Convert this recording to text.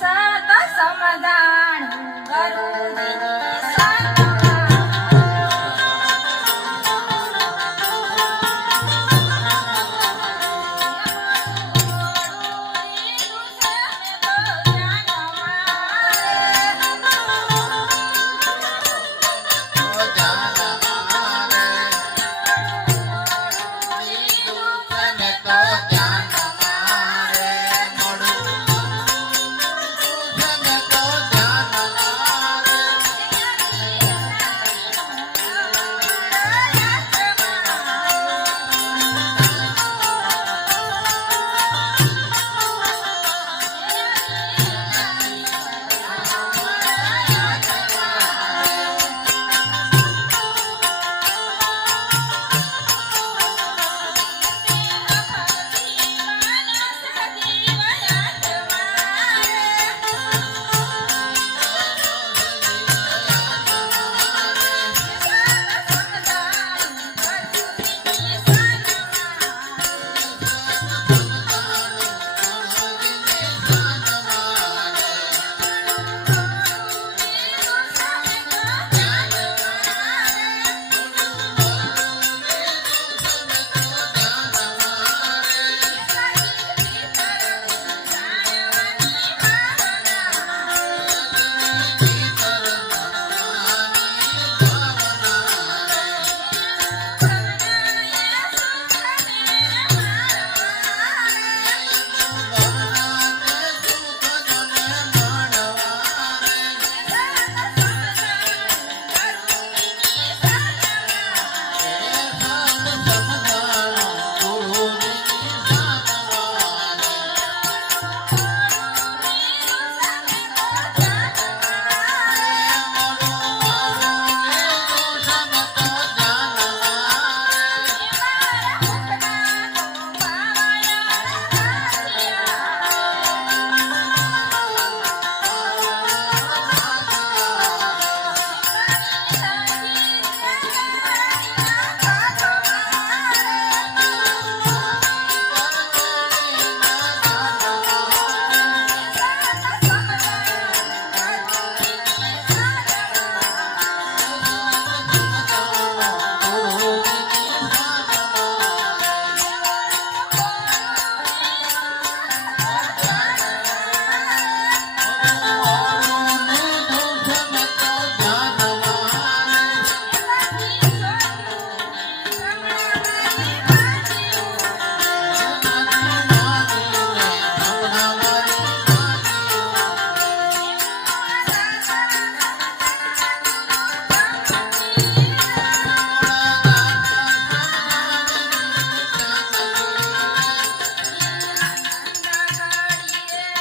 सात समाधान करू